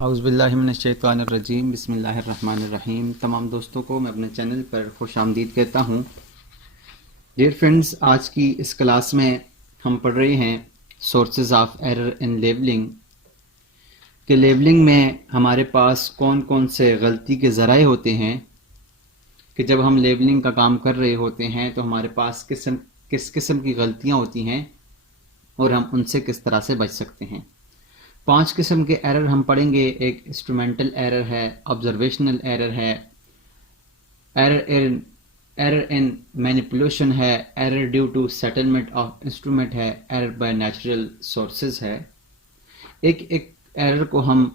اعوذ باللہ من الشیطان الرجیم، بسم اللہ الرحمن الرحیم۔ تمام دوستوں کو میں اپنے چینل پر خوش آمدید کہتا ہوں۔ ڈیئر فرینڈز، آج کی اس کلاس میں ہم پڑھ رہے ہیں sources of error in labelling, کہ لیبلنگ میں ہمارے پاس کون کون سے غلطی کے ذرائع ہوتے ہیں، کہ جب ہم لیبلنگ کا کام کر رہے ہوتے ہیں تو ہمارے پاس کس قسم کی غلطیاں ہوتی ہیں اور ہم ان سے کس طرح سے بچ سکتے ہیں۔ 5 قسم کے ایرر ہم پڑھیں گے۔ ایک انسٹرومنٹل ایرر ہے، آبزرویشنل ایرر ہے، ایرر ان مینیپولیشن ہے، error due to settlement of instrument ہے، ایرر بائی نیچرل سورسز ہے۔ ایک ایرر کو ہم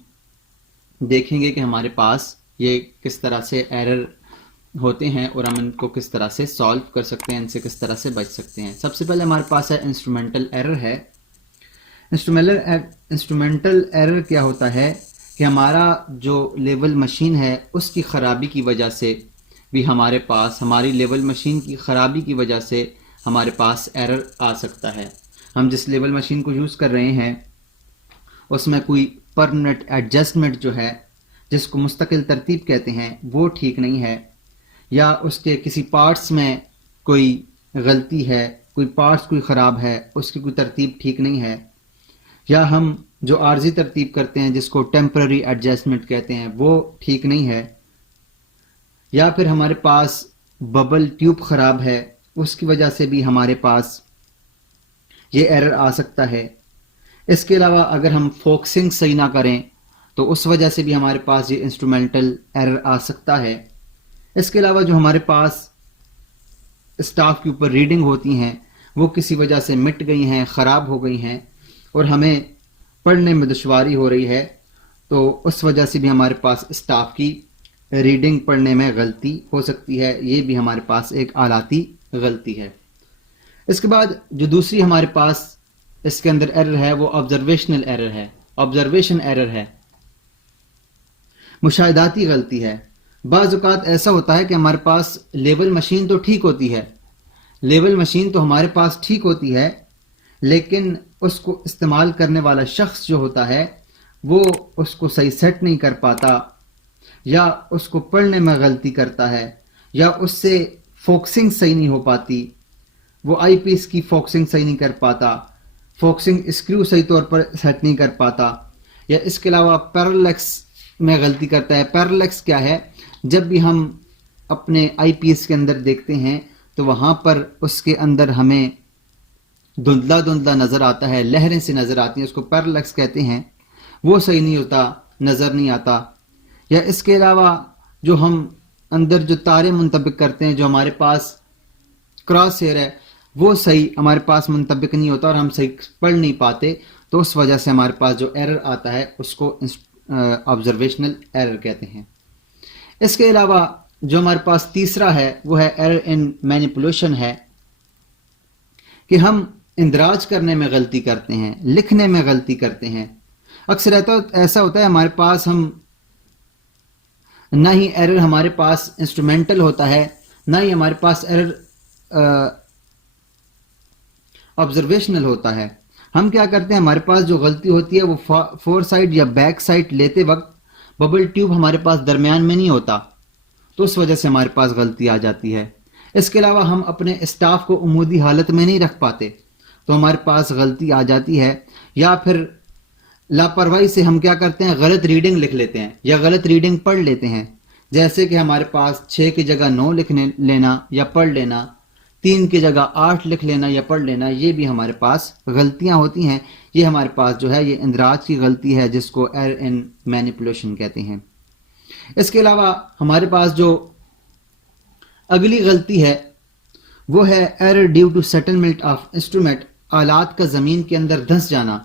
دیکھیں گے کہ ہمارے پاس یہ کس طرح سے ایرر ہوتے ہیں اور ہم ان کو کس طرح سے سالو کر سکتے ہیں، ان سے کس طرح سے بچ سکتے ہیں۔ سب سے پہلے ہمارے پاس ہے انسٹرومنٹل ایرر ہے۔ انسٹرومنٹل ایرر کیا ہوتا ہے کہ ہمارا جو لیول مشین ہے اس کی خرابی کی وجہ سے بھی ہماری لیول مشین کی خرابی کی وجہ سے ہمارے پاس ایرر آ سکتا ہے۔ ہم جس لیول مشین کو یوز کر رہے ہیں اس میں کوئی پرمنٹ ایڈجسٹمنٹ جو ہے، جس کو مستقل ترتیب کہتے ہیں، وہ ٹھیک نہیں ہے، یا اس کے کسی پارٹس میں کوئی غلطی ہے، کوئی پارٹس کوئی خراب ہے، اس کی کوئی ترتیب ٹھیک نہیں ہے، یا ہم جو عارضی ترتیب کرتے ہیں جس کو ٹیمپرری ایڈجسٹمنٹ کہتے ہیں وہ ٹھیک نہیں ہے، یا پھر ہمارے پاس ببل ٹیوب خراب ہے، اس کی وجہ سے بھی ہمارے پاس یہ ایرر آ سکتا ہے۔ اس کے علاوہ اگر ہم فوکسنگ صحیح نہ کریں تو اس وجہ سے بھی ہمارے پاس یہ انسٹرومنٹل ایرر آ سکتا ہے۔ اس کے علاوہ جو ہمارے پاس اسٹاف کے اوپر ریڈنگ ہوتی ہیں وہ کسی وجہ سے مٹ گئی ہیں، خراب ہو گئی ہیں اور ہمیں پڑھنے میں دشواری ہو رہی ہے، تو اس وجہ سے بھی ہمارے پاس اسٹاف کی ریڈنگ پڑھنے میں غلطی ہو سکتی ہے۔ یہ بھی ہمارے پاس ایک آلاتی غلطی ہے۔ اس کے بعد جو دوسری ہمارے پاس اس کے اندر ایرر ہے وہ آبزرویشنل ایرر ہے، آبزرویشن ایرر ہے، مشاہداتی غلطی ہے۔ بعض اوقات ایسا ہوتا ہے کہ ہمارے پاس لیول مشین تو ٹھیک ہوتی ہے، لیول مشین تو ہمارے پاس ٹھیک ہوتی ہے، لیکن اس کو استعمال کرنے والا شخص جو ہوتا ہے وہ اس کو صحیح سیٹ نہیں کر پاتا، یا اس کو پڑھنے میں غلطی کرتا ہے، یا اس سے فوکسنگ صحیح نہیں ہو پاتی، وہ آئی پیس کی فوکسنگ صحیح نہیں کر پاتا، فوکسنگ اسکریو صحیح طور پر سیٹ نہیں کر پاتا، یا اس کے علاوہ پیرالیکس میں غلطی کرتا ہے۔ پیرالیکس کیا ہے؟ جب بھی ہم اپنے آئی پیس کے اندر دیکھتے ہیں تو وہاں پر اس کے اندر ہمیں دھندلا دھندلا نظر آتا ہے، لہریں سے نظر آتی ہیں، اس کو پیرالیکس کہتے ہیں، وہ صحیح نہیں ہوتا، نظر نہیں آتا۔ یا اس کے علاوہ جو ہم اندر جو تارے منطبق کرتے ہیں، جو ہمارے پاس کراس ہیئر ہے، وہ صحیح ہمارے پاس منطبق نہیں ہوتا اور ہم صحیح پڑھ نہیں پاتے، تو اس وجہ سے ہمارے پاس جو ایرر آتا ہے اس کو آبزرویشنل ایرر کہتے ہیں۔ اس کے علاوہ جو ہمارے پاس تیسرا ہے وہ ہے ایرر ان مینیپولیشن ہے، کہ ہم اندراج کرنے میں غلطی کرتے ہیں، لکھنے میں غلطی کرتے ہیں۔ اکثر ایسا ہوتا ہے ہمارے پاس نہ ہی ایرر ہمارے پاس انسٹرومنٹل ہوتا ہے، نہ ہی ہمارے پاس ایرر آبزرویشنل ہوتا ہے۔ ہم کیا کرتے ہیں، ہمارے پاس جو غلطی ہوتی ہے وہ فور سائڈ یا بیک سائڈ لیتے وقت ببل ٹیوب ہمارے پاس درمیان میں نہیں ہوتا، تو اس وجہ سے ہمارے پاس غلطی آ جاتی ہے۔ اس کے علاوہ ہم اپنے اسٹاف کو عمودی حالت میں نہیں رکھ پاتے تو ہمارے پاس غلطی آ جاتی ہے، یا پھر لاپرواہی سے ہم کیا کرتے ہیں، غلط ریڈنگ لکھ لیتے ہیں یا غلط ریڈنگ پڑھ لیتے ہیں، جیسے کہ ہمارے پاس 6 کی جگہ 9 لکھ لینا یا پڑھ لینا، 3 کی جگہ 8 لکھ لینا یا پڑھ لینا، یہ بھی ہمارے پاس غلطیاں ہوتی ہیں۔ یہ ہمارے پاس جو ہے یہ اندراج کی غلطی ہے، جس کو ایرر ان مینیپولیشن کہتے ہیں۔ اس کے علاوہ ہمارے پاس جو اگلی غلطی ہے وہ ہے error due to settlement of instrument, آلات کا زمین کے اندر دھنس جانا۔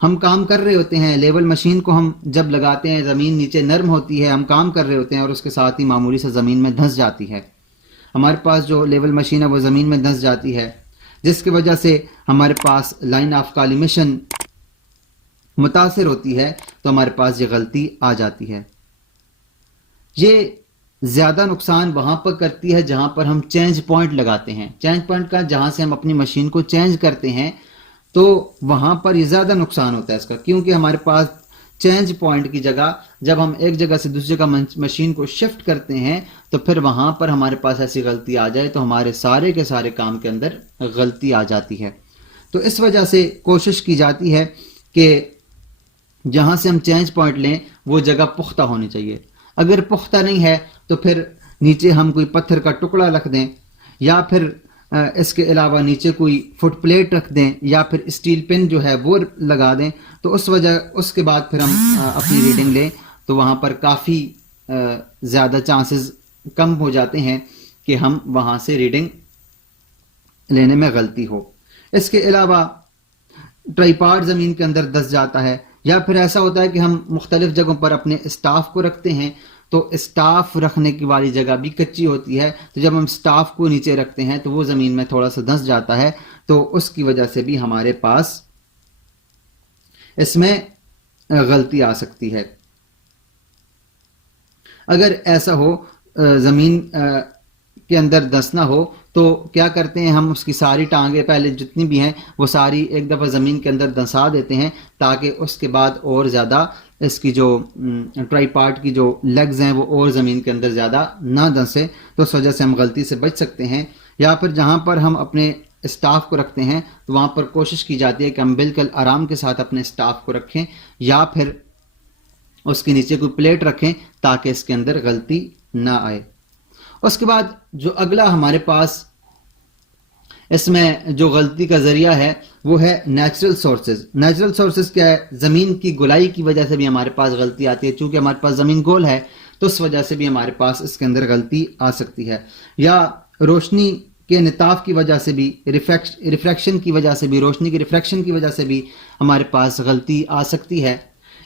ہم کام کر رہے ہوتے ہیں، لیول مشین کو ہم جب لگاتے ہیں، زمین نیچے نرم ہوتی ہے، ہم کام کر رہے ہوتے ہیں اور اس کے ساتھ ہی معمولی سے زمین میں دھنس جاتی ہے۔ ہمارے پاس جو لیول مشین ہے وہ زمین میں دھنس جاتی ہے، جس کی وجہ سے ہمارے پاس لائن آف کالیمیشن متاثر ہوتی ہے، تو ہمارے پاس یہ غلطی آ جاتی ہے۔ یہ زیادہ نقصان وہاں پر کرتی ہے جہاں پر ہم چینج پوائنٹ لگاتے ہیں۔ چینج پوائنٹ کا جہاں سے ہم اپنی مشین کو چینج کرتے ہیں تو وہاں پر یہ زیادہ نقصان ہوتا ہے اس کا، کیونکہ ہمارے پاس چینج پوائنٹ کی جگہ جب ہم ایک جگہ سے دوسری جگہ مشین کو شفٹ کرتے ہیں تو پھر وہاں پر ہمارے پاس ایسی غلطی آ جائے تو ہمارے سارے کے سارے کام کے اندر غلطی آ جاتی ہے. تو اس وجہ سے کوشش کی جاتی ہے کہ جہاں سے ہم چینج پوائنٹ لیں وہ جگہ پختہ ہونی چاہیے. اگر پختہ نہیں ہے تو پھر نیچے ہم کوئی پتھر کا ٹکڑا رکھ دیں یا پھر اس کے علاوہ نیچے کوئی فٹ پلیٹ رکھ دیں یا پھر اسٹیل پن جو ہے وہ لگا دیں. تو اس کے بعد پھر ہم اپنی ریڈنگ لیں تو وہاں پر کافی زیادہ چانسز کم ہو جاتے ہیں کہ ہم وہاں سے ریڈنگ لینے میں غلطی ہو. اس کے علاوہ ٹرائی زمین کے اندر دس جاتا ہے یا پھر ایسا ہوتا ہے کہ ہم مختلف جگہوں پر اپنے اسٹاف کو رکھتے ہیں تو اسٹاف رکھنے کی والی جگہ بھی کچی ہوتی ہے. تو جب ہم اسٹاف کو نیچے رکھتے ہیں تو وہ زمین میں تھوڑا سا دھنس جاتا ہے تو اس کی وجہ سے بھی ہمارے پاس اس میں غلطی آ سکتی ہے. اگر ایسا ہو زمین کے اندر دھنسنا ہو تو کیا کرتے ہیں ہم اس کی ساری ٹانگیں پہلے جتنی بھی ہیں وہ ساری ایک دفعہ زمین کے اندر دھنسا دیتے ہیں تاکہ اس کے بعد اور زیادہ اس کی جو ٹرائی پارٹ کی جو لیگز ہیں وہ اور زمین کے اندر زیادہ نہ دھنسے. تو اس وجہ سے ہم غلطی سے بچ سکتے ہیں. یا پھر جہاں پر ہم اپنے اسٹاف کو رکھتے ہیں تو وہاں پر کوشش کی جاتی ہے کہ ہم بالکل آرام کے ساتھ اپنے اسٹاف کو رکھیں یا پھر اس کے نیچے کوئی پلیٹ رکھیں تاکہ اس کے اندر غلطی نہ آئے. اس کے بعد جو اگلا ہمارے پاس اس میں جو غلطی کا ذریعہ ہے وہ ہے نیچرل سورسز. نیچرل سورسز کیا ہے؟ زمین کی گولائی کی وجہ سے بھی ہمارے پاس غلطی آتی ہے. چونکہ ہمارے پاس زمین گول ہے تو اس وجہ سے بھی ہمارے پاس اس کے اندر غلطی آ سکتی ہے. یا روشنی کے انعطاف کی وجہ سے بھی ریفریکشن کی وجہ سے بھی روشنی کی ریفریکشن کی وجہ سے بھی ہمارے پاس غلطی آ سکتی ہے.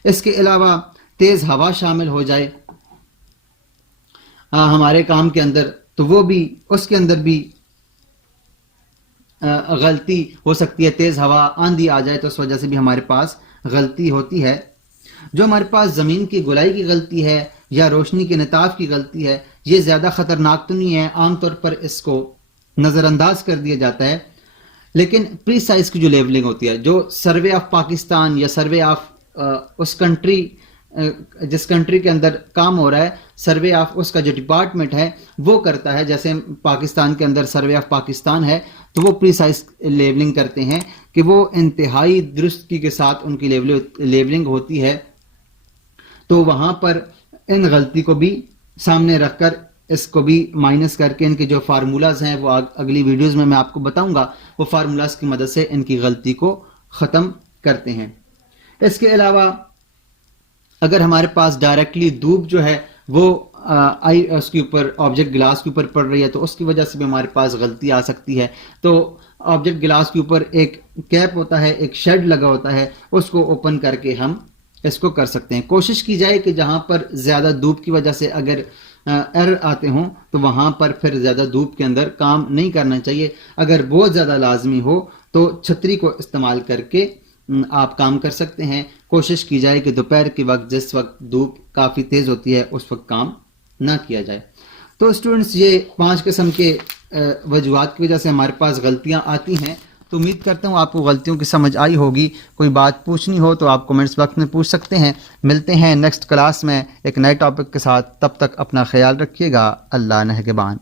اس کے علاوہ تیز ہوا شامل ہو جائے ہمارے کام کے اندر تو وہ بھی اس کے اندر بھی غلطی ہو سکتی ہے. تیز ہوا آندھی آ جائے تو اس وجہ سے بھی ہمارے پاس غلطی ہوتی ہے. جو ہمارے پاس زمین کی گولائی کی غلطی ہے یا روشنی کے انعطاف کی غلطی ہے یہ زیادہ خطرناک تو نہیں ہے. عام طور پر اس کو نظر انداز کر دیا جاتا ہے. لیکن پری سائز کی جو لیبلنگ ہوتی ہے جو سروے آف پاکستان یا سروے آف اس کنٹری جس کنٹری کے اندر کام ہو رہا ہے سروے آف اس کا جو ڈپارٹمنٹ ہے وہ کرتا ہے. جیسے پاکستان کے اندر سروے آف پاکستان ہے تو وہ پری سائز لیبلنگ کرتے ہیں کہ وہ انتہائی درستگی کے ساتھ ان کی لیبلنگ ہوتی ہے. تو وہاں پر ان غلطی کو بھی سامنے رکھ کر اس کو بھی مائنس کر کے ان کے جو فارمولاز ہیں وہ اگلی ویڈیوز میں آپ کو بتاؤں گا. وہ فارمولاز کی مدد سے ان کی غلطی کو ختم کرتے ہیں. اس کے علاوہ اگر ہمارے پاس ڈائریکٹلی دھوپ جو ہے وہ اس کے اوپر آبجیکٹ گلاس کے اوپر پڑ رہی ہے تو اس کی وجہ سے بھی ہمارے پاس غلطی آ سکتی ہے. تو آبجیکٹ گلاس کے اوپر ایک کیپ ہوتا ہے ایک شیڈ لگا ہوتا ہے اس کو اوپن کر کے ہم اس کو کر سکتے ہیں. کوشش کی جائے کہ جہاں پر زیادہ دھوپ کی وجہ سے اگر ایرر آتے ہوں تو وہاں پر پھر زیادہ دھوپ کے اندر کام نہیں کرنا چاہیے. اگر بہت زیادہ لازمی ہو تو چھتری کو استعمال کر کے آپ کام کر سکتے ہیں. کوشش کی جائے کہ دوپہر کے وقت جس وقت دھوپ کافی تیز ہوتی ہے اس وقت کام نہ کیا جائے. تو اسٹوڈنٹس یہ 5 قسم کے وجوہات کی وجہ سے ہمارے پاس غلطیاں آتی ہیں. تو امید کرتا ہوں آپ کو غلطیوں کی سمجھ آئی ہوگی. کوئی بات پوچھنی ہو تو آپ کمنٹس باکس میں پوچھ سکتے ہیں. ملتے ہیں نیکسٹ کلاس میں ایک نئے ٹاپک کے ساتھ. تب تک اپنا خیال رکھیے گا. اللہ نگہبان.